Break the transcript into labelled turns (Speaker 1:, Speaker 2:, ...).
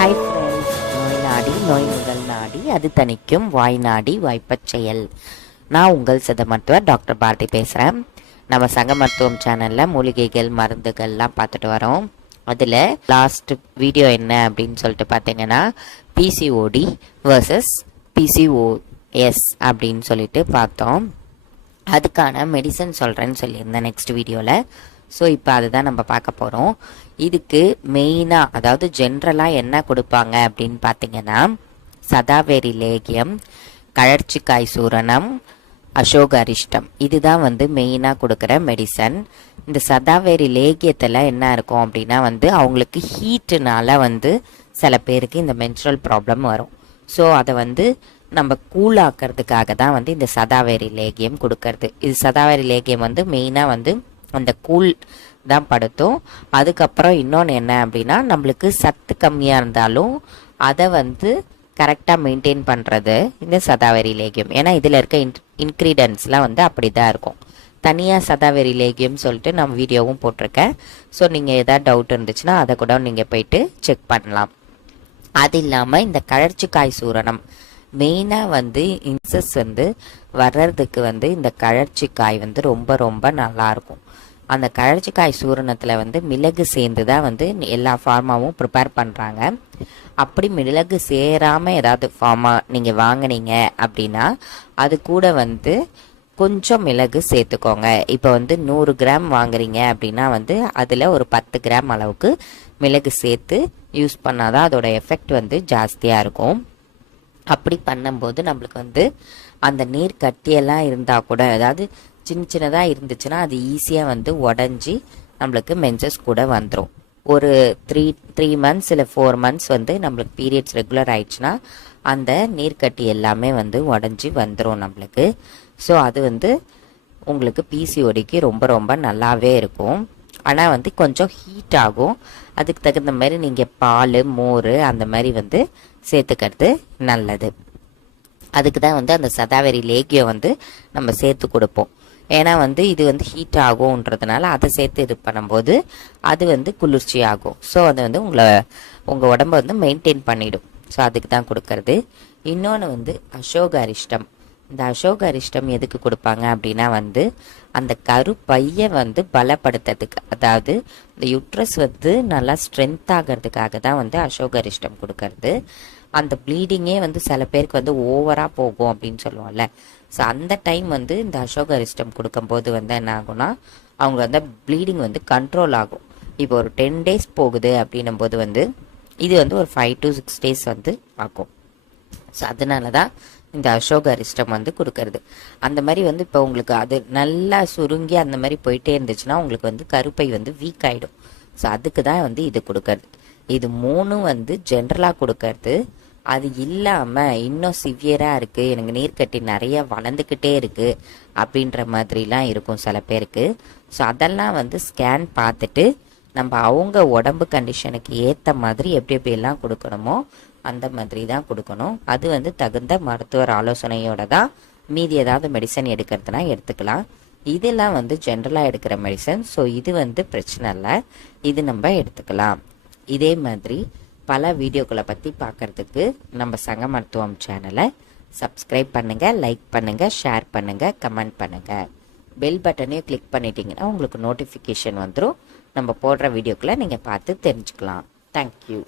Speaker 1: Hi friends நோய் நாடி நோய் முதல் நாடி அது தணிக்கும் வாய் நாடி வாய்ப்பச் செயல். நான் உங்கள் சித மருத்துவர் டாக்டர் பாரதி பேசுகிறேன் நம்ம சங்க மருத்துவம் சேனலில் மூலிகைகள் மருந்துகள்லாம் பார்த்துட்டு வரோம். அதில் லாஸ்ட் வீடியோ என்ன அப்படின்னு சொல்லிட்டு பார்த்தீங்கன்னா பிசிஓடி வர்சஸ் பிசிஓஎஸ் அப்படின்னு சொல்லிட்டு பார்த்தோம். அதுக்கான மெடிசன் சொல்கிறேன்னு சொல்லியிருந்தேன் நெக்ஸ்ட் வீடியோவில் ஸோ இப்போ அதுதான் நம்ம பார்க்க போகிறோம் இதுக்கு மெயினாக அதாவது ஜென்ரலாக என்ன கொடுப்பாங்க அப்படின்னு பார்த்தீங்கன்னா சதாவேரி லேகியம் கழற்சிக்காய் சூரணம் அசோக அரிஷ்டம். இதுதான் வந்து மெயினாக கொடுக்குற மெடிசன் இந்த சதாவேரி லேகியத்தில் என்ன இருக்கும் அப்படின்னா வந்து அவங்களுக்கு ஹீட்டுனால வந்து சில பேருக்கு இந்த மென்ஸ்ட்ரல் ப்ராப்ளம் வரும். ஸோ அதை வந்து நம்ம கூலாக்கிறதுக்காக தான் வந்து இந்த சதாவேரி லேகியம் கொடுக்கறது. இது சதாவேரி லேகியம் வந்து மெயினாக வந்து அந்த கூழ் தான் படுத்தும். அதுக்கப்புறம் இன்னொன்று என்ன அப்படின்னா நம்மளுக்கு சத்து கம்மியாக இருந்தாலும் அதை வந்து கரெக்டாக மெயின்டைன் பண்ணுறது இந்த சதாவரி லேகியம். ஏன்னா இதில் இருக்க இன் இன்க்ரீடியன்ஸ்லாம் வந்து அப்படி தான் இருக்கும். தனியாக சதாவெரி லேகியம் சொல்லிட்டு நான் வீடியோவும் போட்டிருக்கேன். ஸோ நீங்கள் எதாவது டவுட் இருந்துச்சுன்னா அதை கூட நீங்கள் போயிட்டு செக் பண்ணலாம். அது இல்லாமல் இந்த கழற்சிக்காய் சூரணம். மெயினாக வந்து இன்சஸ் வந்து வர்றதுக்கு வந்து இந்த கழற்சிக்காய் வந்து ரொம்ப ரொம்ப நல்லாயிருக்கும் அந்த கழற்சிக்காய் சூரணத்தில் வந்து மிளகு சேர்ந்து தான் வந்து எல்லா ஃபார்மாவும் ப்ரிப்பேர் பண்ணுறாங்க அப்படி மிளகு சேராமல் ஏதாவது ஃபார்மா நீங்கள் வாங்கினீங்க அப்படின்னா அது கூட வந்து கொஞ்சம் மிளகு சேர்த்துக்கோங்க. இப்போ வந்து நூறு கிராம் வாங்குறீங்க அப்படின்னா வந்து அதில் ஒரு பத்து கிராம் அளவுக்கு மிளகு சேர்த்து யூஸ் பண்ணாதான் அதோட எஃபெக்ட் வந்து ஜாஸ்தியாக இருக்கும். அப்படி பண்ணும்போது நம்மளுக்கு வந்து அந்த நீர் கட்டியெல்லாம் இருந்தால் கூட அதாவது சின்ன சின்னதாக இருந்துச்சுன்னா அது ஈஸியாக வந்து உடஞ்சி நம்மளுக்கு மென்சஸ் கூட வந்துடும் ஒரு த்ரீ த்ரீ மந்த்ஸ் இல்லை ஃபோர் மந்த்ஸ் வந்து நம்மளுக்கு பீரியட்ஸ் ரெகுலர் ஆயிடுச்சுன்னா அந்த நீர்க்கட்டி எல்லாமே வந்து உடஞ்சி வந்துடும் நம்மளுக்கு. ஸோ அது வந்து உங்களுக்கு பிசிஓடிக்கு ரொம்ப ரொம்ப நல்லாவே இருக்கும். ஆனால் வந்து கொஞ்சம் ஹீட் ஆகும். அதுக்கு தகுந்த மாதிரி நீங்கள் பால் மோர் அந்த மாதிரி வந்து சேர்த்துக்கிறது நல்லது. அதுக்கு தான் வந்து அந்த சதாவரி லேகியம் வந்து நம்ம சேர்த்து கொடுப்போம். ஏன்னா வந்து இது வந்து ஹீட் ஆகும்ன்றதுனால அதை சேர்த்து இது பண்ணும்போது அது வந்து குளிர்ச்சி ஆகும். ஸோ அது வந்து உங்களை உங்கள் உடம்ப வந்து மெயின்டைன் பண்ணிடும். ஸோ அதுக்கு தான் கொடுக்கறது. இன்னொன்று வந்து அசோக அரிஷ்டம். இந்த அசோக அரிஷ்டம் எதுக்கு கொடுப்பாங்க அப்படின்னா வந்து அந்த கருப்பையை வந்து பலப்படுத்துறதுக்கு அதாவது இந்த யுட்ரஸ் வந்து நல்லா ஸ்ட்ரென்த் ஆகிறதுக்காக தான் வந்து அசோக அரிஷ்டம் கொடுக்கறது. அந்த ப்ளீடிங்கே வந்து சில பேருக்கு வந்து ஓவராக போகும் அப்படின்னு சொல்லுவோம்ல. ஸோ அந்த டைம் வந்து இந்த அசோக அரிஷ்டம் கொடுக்கும்போது வந்து என்ன ஆகும்னா அவங்க வந்து ப்ளீடிங் வந்து கண்ட்ரோல் ஆகும். இப்போ ஒரு டென் டேஸ் போகுது அப்படின்னும் போது வந்து இது வந்து ஒரு ஃபைவ் டு சிக்ஸ் டேஸ் வந்து ஆகும். ஸோ அதனால தான் இந்த அசோக அரிஷ்டம் வந்து கொடுக்கறது. அந்த மாதிரி வந்து இப்போ உங்களுக்கு அது நல்லா சுருங்கி அந்த மாதிரி போயிட்டே இருந்துச்சுன்னா உங்களுக்கு வந்து கருப்பை வந்து வீக் ஆகிடும் ஸோ அதுக்கு தான் வந்து இது கொடுக்கறது. இது மூணும் வந்து ஜென்ரலாக கொடுக்கறது. அது இல்லாமல் இன்னும் சிவியராக இருக்குது எனக்கு நீர்க்கட்டி நிறைய வளர்ந்துக்கிட்டே இருக்குது அப்படின்ற மாதிரிலாம் இருக்கும் சில பேருக்கு. ஸோ அதெல்லாம் வந்து ஸ்கேன் பார்த்துட்டு நம்ம அவங்க உடம்பு கண்டிஷனுக்கு ஏற்ற மாதிரி எப்படி எப்படியெல்லாம் கொடுக்கணுமோ அந்த மாதிரி தான் கொடுக்கணும். அது வந்து தகுந்த மருத்துவர் ஆலோசனையோட தான் மீதி ஏதாவது மெடிசன் எடுக்கிறதுனா எடுத்துக்கலாம். இதெல்லாம் வந்து ஜென்ரலாக எடுக்கிற மெடிசன் ஸோ இது வந்து பிரச்சனை இல்லை. இது நம்ம எடுத்துக்கலாம். இதே மாதிரி பல வீடியோக்களை பற்றி பார்க்கறதுக்கு நம்ம சங்க மருத்துவம் சேனலை சப்ஸ்கிரைப் பண்ணுங்கள் லைக் பண்ணுங்கள் ஷேர் பண்ணுங்கள் கமெண்ட் பண்ணுங்கள் பெல் பட்டனையும் கிளிக் பண்ணிட்டீங்கன்னா உங்களுக்கு நோட்டிஃபிகேஷன் வந்துடும் நம்ம போடுற வீடியோக்களை நீங்கள் பார்த்து தெரிஞ்சுக்கலாம். தேங்க்யூ